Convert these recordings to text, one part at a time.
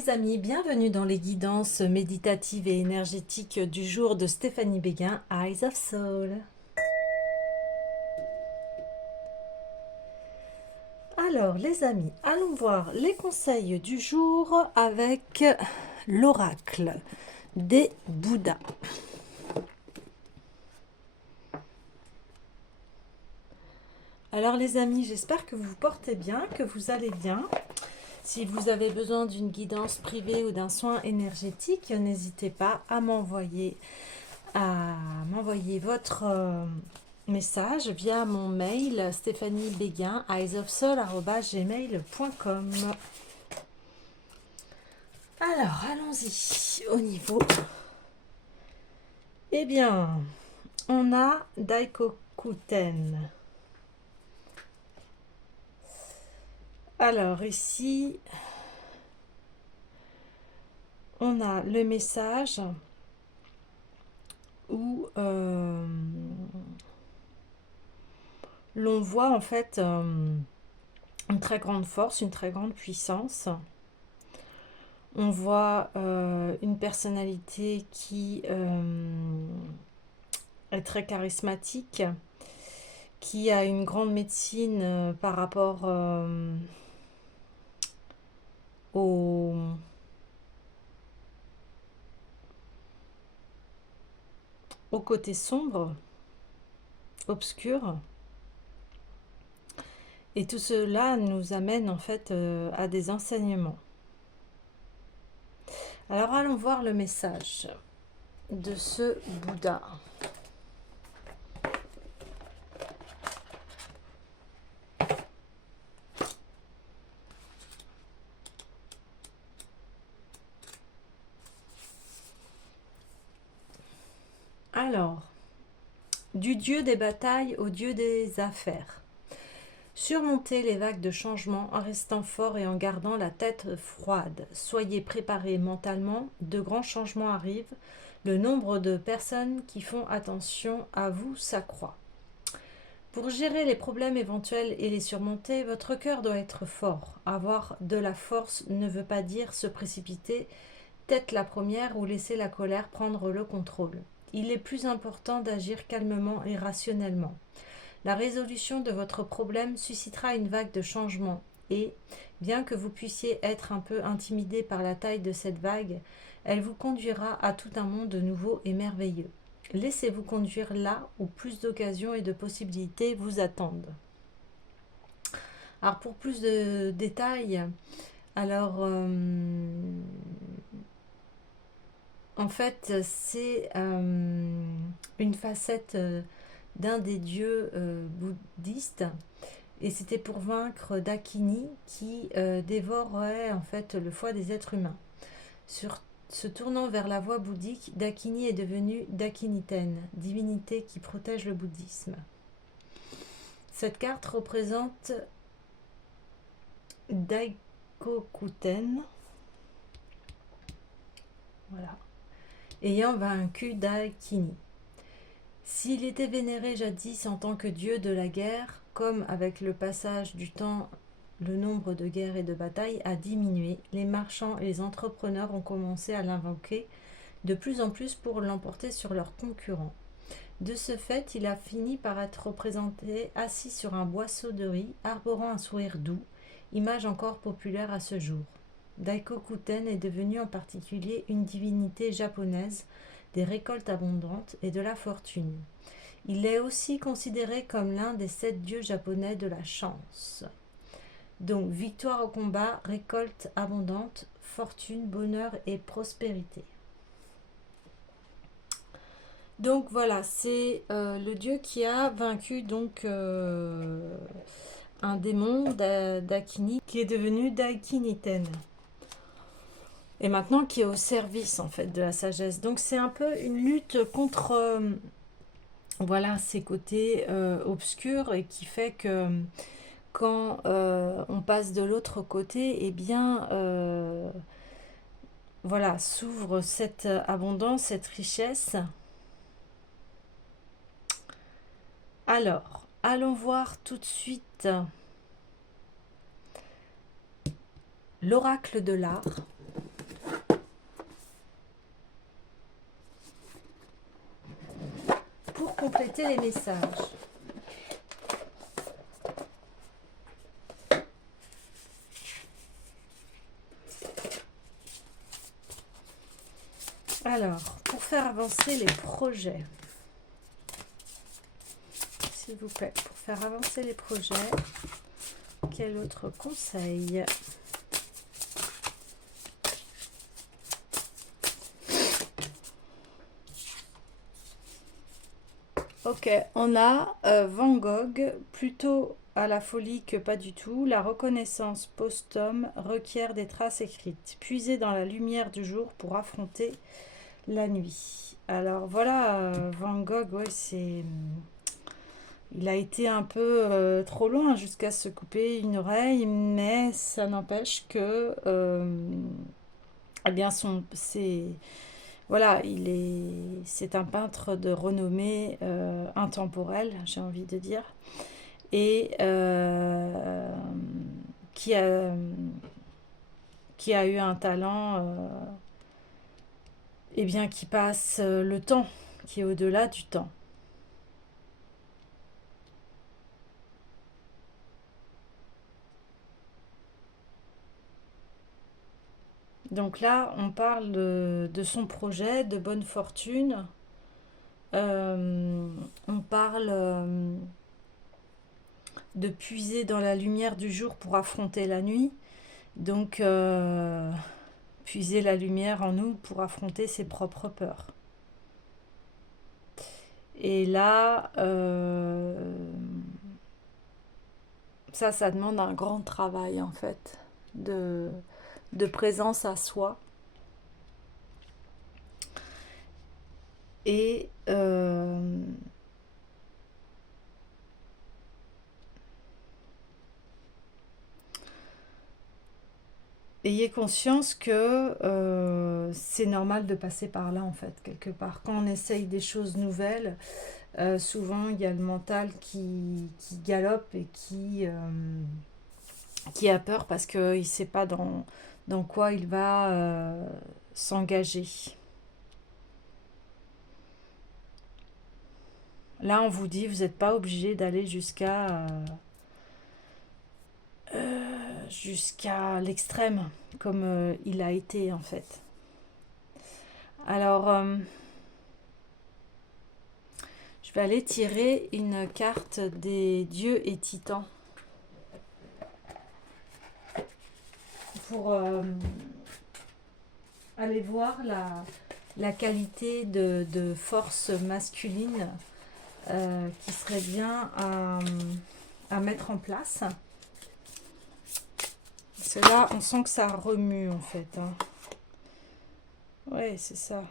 les amis, bienvenue dans les guidances méditatives et énergétiques du jour de Stéphanie Béguin, Eyes of Soul. Alors les amis, allons voir les conseils du jour avec l'oracle des Bouddhas. Alors les amis, j'espère que vous vous portez bien, que vous allez bien. Si vous avez besoin d'une guidance privée ou d'un soin énergétique, n'hésitez pas à m'envoyer votre message via mon mail stéphaniebeguin eyesofsoul@gmail.com. Alors, allons-y au niveau. Eh bien, on a Daikokuten. Alors ici, on a le message où l'on voit en fait une très grande force, une très grande puissance. On voit une personnalité qui est très charismatique, qui a une grande médecine par rapport au côté sombre, obscur. Et tout cela nous amène en fait à des enseignements. Alors allons voir le message de ce Bouddha. Alors, du dieu des batailles au dieu des affaires. Surmontez les vagues de changement en restant fort et en gardant la tête froide. Soyez préparés mentalement, de grands changements arrivent. Le nombre de personnes qui font attention à vous s'accroît. Pour gérer les problèmes éventuels et les surmonter, votre cœur doit être fort. Avoir de la force ne veut pas dire se précipiter tête la première ou laisser la colère prendre le contrôle. Il est plus important d'agir calmement et rationnellement. La résolution de votre problème suscitera une vague de changement et, bien que vous puissiez être un peu intimidé par la taille de cette vague, elle vous conduira à tout un monde nouveau et merveilleux. Laissez-vous conduire là où plus d'occasions et de possibilités vous attendent. Alors pour plus de détails, alors en fait c'est une facette d'un des dieux bouddhistes, et c'était pour vaincre Dakini qui dévorerait en fait le foie des êtres humains. Se tournant vers la voie bouddhique, Dakini est devenu Dakiniten, divinité qui protège le bouddhisme. Cette carte représente Daikokuten, voilà, ayant vaincu Dakini. S'il était vénéré jadis en tant que dieu de la guerre, comme avec le passage du temps, le nombre de guerres et de batailles a diminué, les marchands et les entrepreneurs ont commencé à l'invoquer de plus en plus pour l'emporter sur leurs concurrents. De ce fait, il a fini par être représenté assis sur un boisseau de riz, arborant un sourire doux, image encore populaire à ce jour. Daikokuten est devenu en particulier une divinité japonaise des récoltes abondantes et de la fortune. Il est aussi considéré comme l'un des 7 dieux japonais de la chance. Donc, victoire au combat, récolte abondante, fortune, bonheur et prospérité. Donc voilà, c'est le dieu qui a vaincu donc un démon d'Akini qui est devenu Daikiniten. Et maintenant qui est au service en fait de la sagesse. Donc c'est un peu une lutte contre voilà ces côtés obscurs, et qui fait que quand on passe de l'autre côté, eh bien voilà, s'ouvre cette abondance, cette richesse. Alors, allons voir tout de suite l'oracle de l'art. pour compléter les messages. Alors, pour faire avancer les projets, s'il vous plaît, pour faire avancer les projets, quel autre conseil? Ok, on a Van Gogh, plutôt à la folie que pas du tout. La reconnaissance posthume requiert des traces écrites, puisées dans la lumière du jour pour affronter la nuit. Alors voilà, Van Gogh, ouais, il a été un peu trop loin jusqu'à se couper une oreille, mais ça n'empêche que, eh bien, voilà, c'est un peintre de renommée intemporelle, j'ai envie de dire, et qui a, qui a eu un talent, eh bien, qui passe le temps, qui est au-delà du temps. Donc là, on parle de son projet, de bonne fortune. On parle de puiser dans la lumière du jour pour affronter la nuit. Donc, puiser la lumière en nous pour affronter ses propres peurs. Et là, ça demande un grand travail en fait, de présence à soi. Et ayez conscience que c'est normal de passer par là en fait, quelque part. Quand on essaye des choses nouvelles, souvent il y a le mental qui galope et qui a peur parce qu'il ne sait pas dans quoi il va s'engager. Là, on vous dit, vous n'êtes pas obligé d'aller jusqu'à l'extrême, comme il a été en fait. Alors, je vais aller tirer une carte des dieux et titans pour aller voir la qualité de force masculine qui serait bien à mettre en place. Parce que là, on sent que ça remue en fait. Hein. Ouais, c'est ça.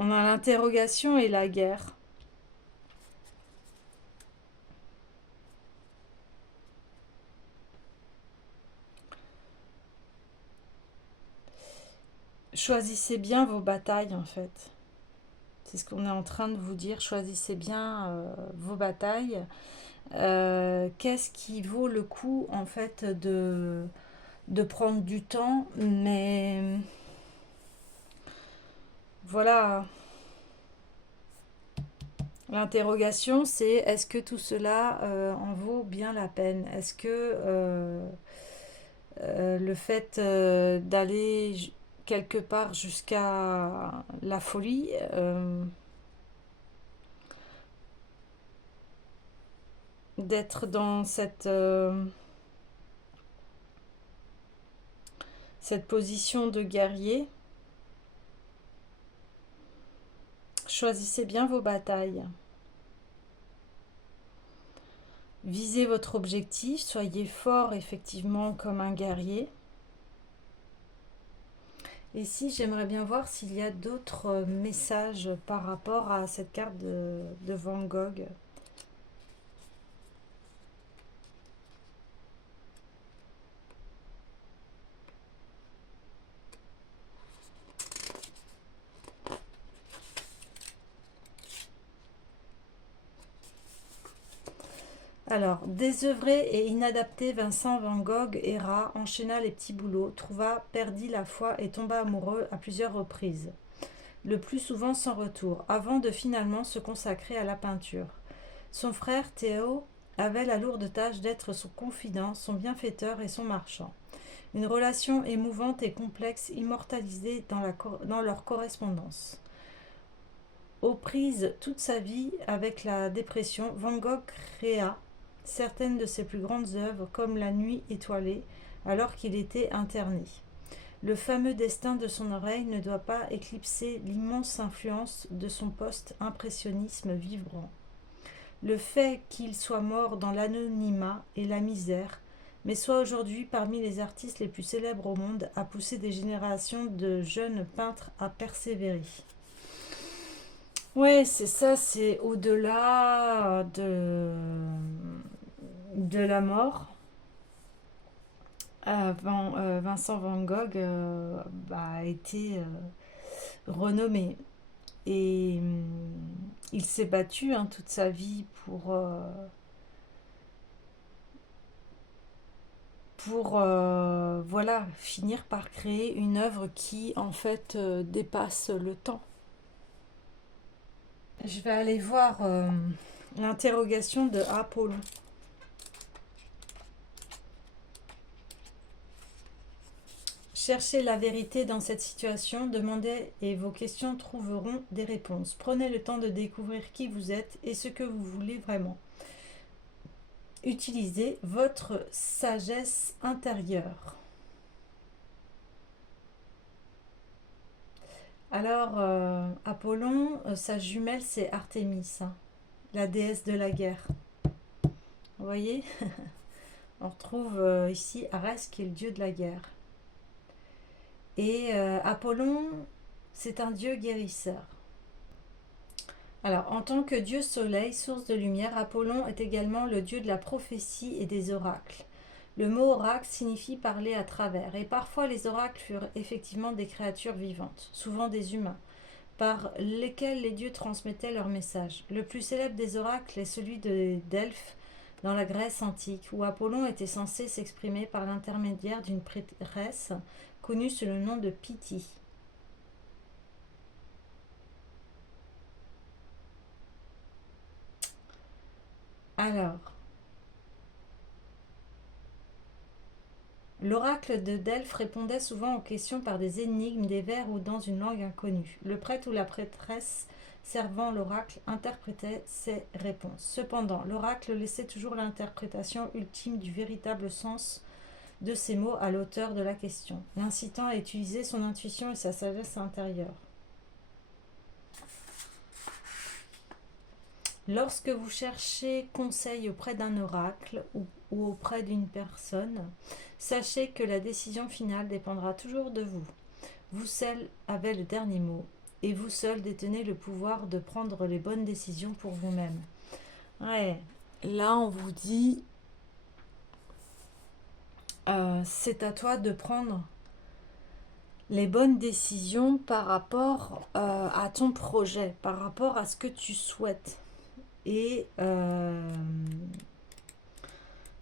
On a l'interrogation et la guerre. Choisissez bien vos batailles en fait. C'est ce qu'on est en train de vous dire. Choisissez bien vos batailles. Qu'est-ce qui vaut le coup en fait de prendre du temps, mais voilà. L'interrogation, c'est est-ce que tout cela en vaut bien la peine? Est-ce que le fait d'aller quelque part jusqu'à la folie, d'être dans cette position de guerrier, choisissez bien vos batailles. Visez votre objectif, soyez fort effectivement comme un guerrier. Et ici, j'aimerais bien voir s'il y a d'autres messages par rapport à cette carte de Van Gogh. Alors, désœuvré et inadapté, Vincent Van Gogh erra, enchaîna les petits boulots, trouva, perdit la foi et tomba amoureux à plusieurs reprises, le plus souvent sans retour, avant de finalement se consacrer à la peinture. Son frère Théo avait la lourde tâche d'être son confident, son bienfaiteur et son marchand. Une relation émouvante et complexe immortalisée dans leur correspondance. Aux prises toute sa vie avec la dépression, Van Gogh créa certaines de ses plus grandes œuvres comme La Nuit étoilée, alors qu'il était interné. Le fameux destin de son oreille ne doit pas éclipser l'immense influence de son post-impressionnisme vibrant. Le fait qu'il soit mort dans l'anonymat et la misère, mais soit aujourd'hui parmi les artistes les plus célèbres au monde, a poussé des générations de jeunes peintres à persévérer. Ouais, c'est ça, c'est au-delà de la mort. Vincent Van Gogh a été renommé. Et il s'est battu toute sa vie pour voilà, finir par créer une œuvre qui en fait dépasse le temps. Je vais aller voir l'interrogation de Apollon. Cherchez la vérité dans cette situation, demandez et vos questions trouveront des réponses. Prenez le temps de découvrir qui vous êtes et ce que vous voulez vraiment. Utilisez votre sagesse intérieure. Alors, Apollon, sa jumelle, c'est Artémis, la déesse de la guerre. Vous voyez? On retrouve ici Arès, qui est le dieu de la guerre. Et Apollon, c'est un dieu guérisseur. Alors, en tant que dieu soleil, source de lumière, Apollon est également le dieu de la prophétie et des oracles. Le mot oracle signifie parler à travers, et parfois les oracles furent effectivement des créatures vivantes, souvent des humains, par lesquels les dieux transmettaient leurs messages. Le plus célèbre des oracles est celui de Delphes, dans la Grèce antique, où Apollon était censé s'exprimer par l'intermédiaire d'une prêtresse connue sous le nom de Pythie. Alors, l'oracle de Delphes répondait souvent aux questions par des énigmes, des vers ou dans une langue inconnue. Le prêtre ou la prêtresse servant l'oracle interprétait ces réponses. Cependant, l'oracle laissait toujours l'interprétation ultime du véritable sens de ces mots à l'auteur de la question, l'incitant à utiliser son intuition et sa sagesse intérieure. Lorsque vous cherchez conseil auprès d'un oracle ou auprès d'une personne, sachez que la décision finale dépendra toujours de vous. Vous seul avez le dernier mot et vous seul détenez le pouvoir de prendre les bonnes décisions pour vous-même. Ouais, là on vous dit c'est à toi de prendre les bonnes décisions par rapport à ton projet, par rapport à ce que tu souhaites. Et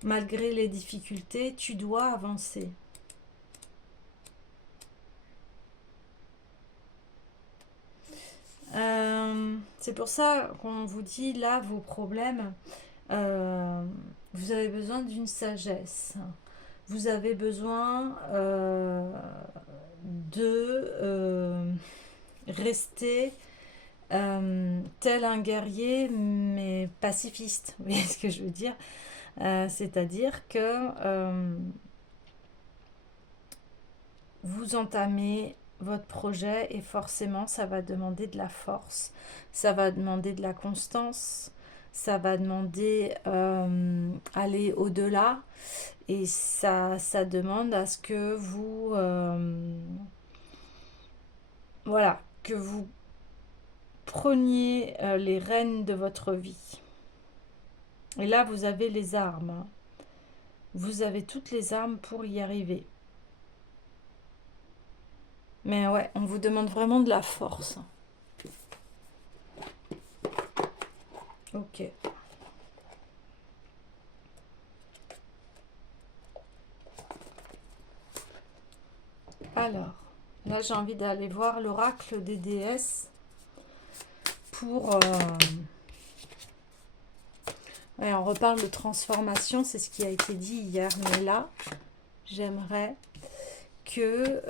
malgré les difficultés, tu dois avancer. C'est pour ça qu'on vous dit là vos problèmes. Vous avez besoin d'une sagesse. Vous avez besoin de rester tel un guerrier mais pacifiste. Vous voyez ce que je veux dire? C'est-à-dire que vous entamez votre projet et forcément ça va demander de la force, ça va demander de la constance, ça va demander aller au-delà et ça demande à ce que vous voilà, que vous preniez les rênes de votre vie. Et là vous avez les armes, vous avez toutes les armes pour y arriver. Mais ouais, on vous demande vraiment de la force. Ok. Alors, là j'ai envie d'aller voir l'oracle des déesses pour... ouais, on reparle de transformation, c'est ce qui a été dit hier, mais là, j'aimerais que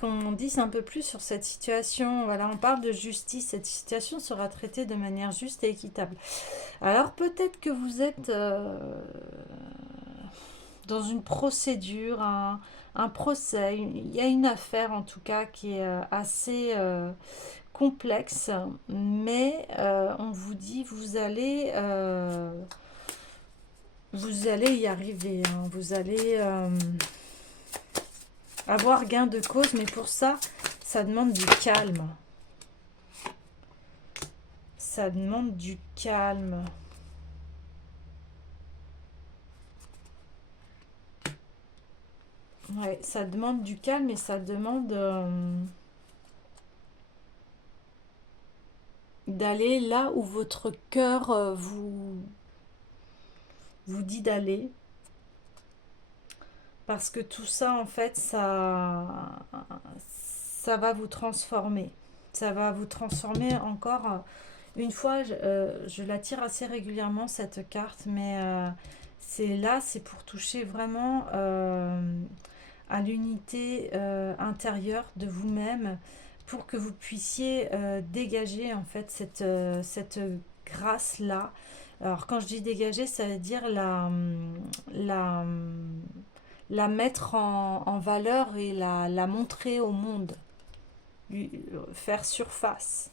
qu'on dise un peu plus sur cette situation. Voilà, on parle de justice. Cette situation sera traitée de manière juste et équitable. Alors peut-être que vous êtes dans une procédure, un procès. Il y a une affaire en tout cas qui est assez complexe, mais on vous dit vous allez y arriver. Hein. Vous allez avoir gain de cause, mais pour ça, ça demande du calme. Ça demande du calme. Ouais, ça demande du calme et ça demande d'aller là où votre cœur vous dit d'aller. Parce que tout ça, en fait, ça va vous transformer. Ça va vous transformer encore. Une fois, je la tire assez régulièrement, cette carte, mais c'est pour toucher vraiment à l'unité intérieure de vous-même pour que vous puissiez dégager en fait cette grâce-là. Alors quand je dis dégager, ça veut dire la, la mettre en valeur et la montrer au monde, faire surface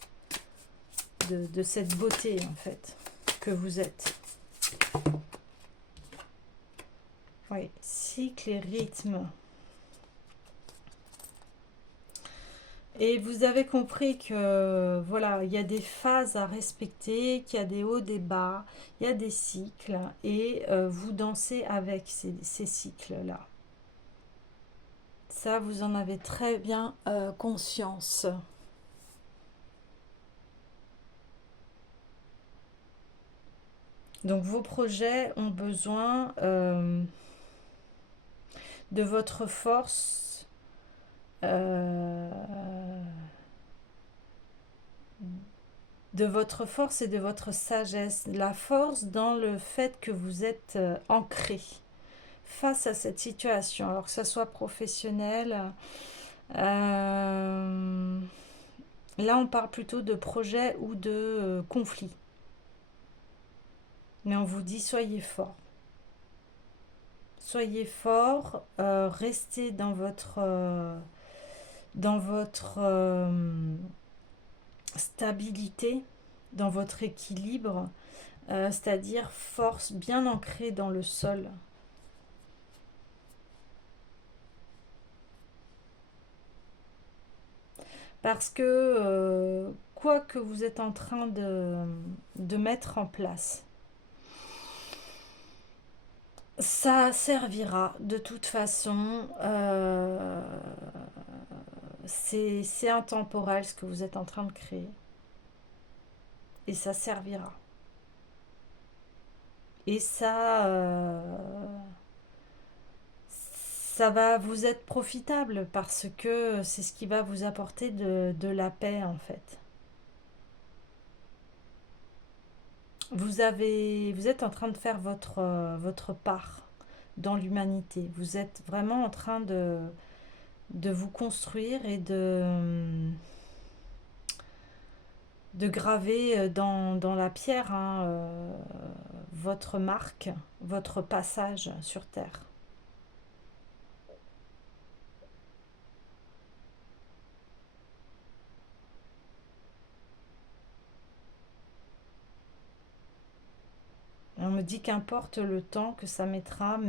de cette beauté en fait que vous êtes. Oui, cycle et rythme. Et vous avez compris que voilà, il y a des phases à respecter, qu'il y a des hauts, des bas, il y a des cycles et vous dansez avec ces cycles-là. Ça, vous en avez très bien conscience. Donc vos projets ont besoin de votre force de votre force et de votre sagesse. La force dans le fait que vous êtes ancré face à cette situation, alors que ce soit professionnel. Là, on parle plutôt de projet ou de conflit. Mais on vous dit soyez fort. Soyez fort, restez dans votre stabilité, dans votre équilibre, c'est-à-dire force bien ancrée dans le sol. Parce que quoi que vous êtes en train de mettre en place, ça servira de toute façon. C'est intemporel ce que vous êtes en train de créer. Et ça servira. Et ça va vous être profitable parce que c'est ce qui va vous apporter de la paix en fait. Vous êtes en train de faire votre part dans l'humanité. Vous êtes vraiment en train de vous construire et de graver dans la pierre votre marque, votre passage sur Terre. On me dit qu'importe le temps que ça mettra,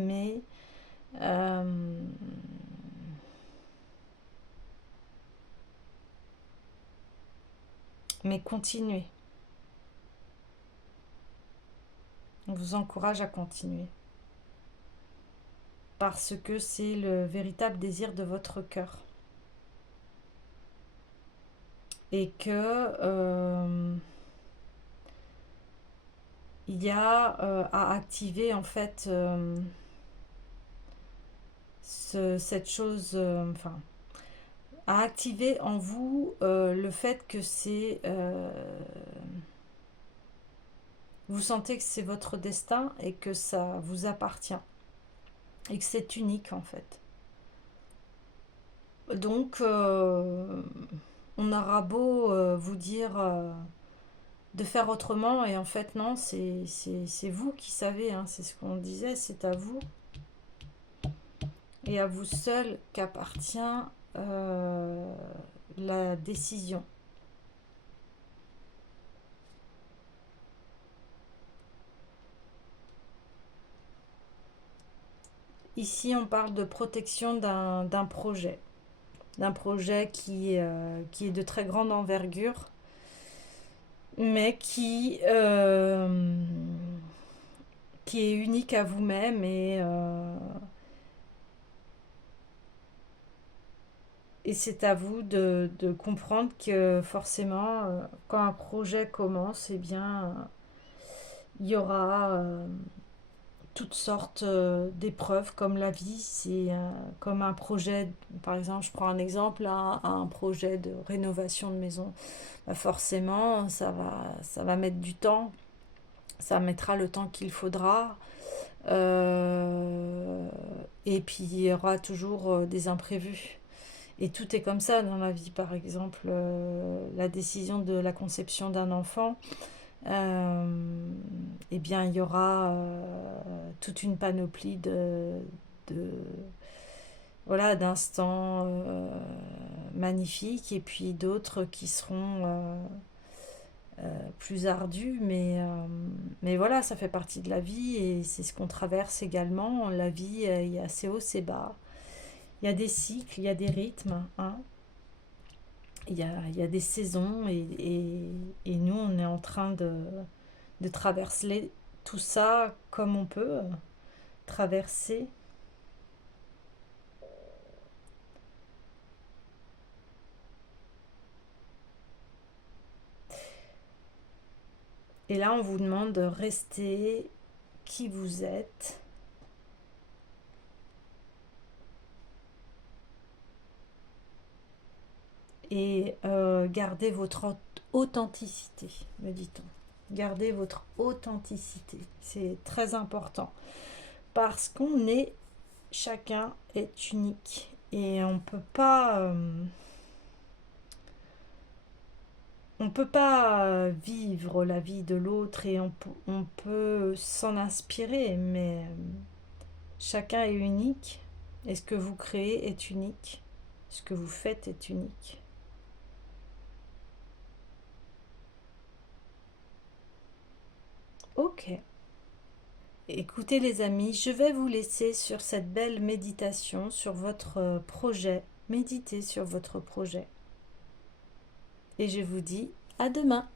euh, mais continuez. On vous encourage à continuer. Parce que c'est le véritable désir de votre cœur. Et que il y a à activer en fait cette chose, enfin, à activer en vous le fait que c'est... vous sentez que c'est votre destin et que ça vous appartient et que c'est unique en fait. Donc, on aura beau vous dire de faire autrement, et en fait, non, c'est vous qui savez, hein, c'est ce qu'on disait, c'est à vous et à vous seul qu'appartient la décision. Ici, on parle de protection d'un projet. D'un projet qui est de très grande envergure, mais qui est unique à vous-même et c'est à vous de comprendre que forcément, quand un projet commence, eh bien, il y aura toutes sortes d'épreuves comme la vie. C'est comme un projet, par exemple, je prends un exemple, un projet de rénovation de maison. Bah forcément, ça va mettre du temps, ça mettra le temps qu'il faudra. Euh, et puis il y aura toujours des imprévus. Et tout est comme ça dans la vie. Par exemple, la décision de la conception d'un enfant, eh bien, il y aura toute une panoplie de voilà, d'instants magnifiques et puis d'autres qui seront plus ardus. Mais voilà, ça fait partie de la vie et c'est ce qu'on traverse également. La vie, il y a ses hauts, ses bas. Il y a des cycles, il y a des rythmes, hein. Il y a des saisons et nous, on est en train de traverser tout ça comme on peut traverser. Et là, on vous demande de rester qui vous êtes et garder votre authenticité, me dit-on. Gardez votre authenticité, c'est très important parce qu'on est, chacun est unique et on peut pas vivre la vie de l'autre et on peut s'en inspirer, mais chacun est unique et ce que vous créez est unique, ce que vous faites est unique. Ok. Écoutez les amis, je vais vous laisser sur cette belle méditation sur votre projet. Méditez sur votre projet. Et je vous dis à demain.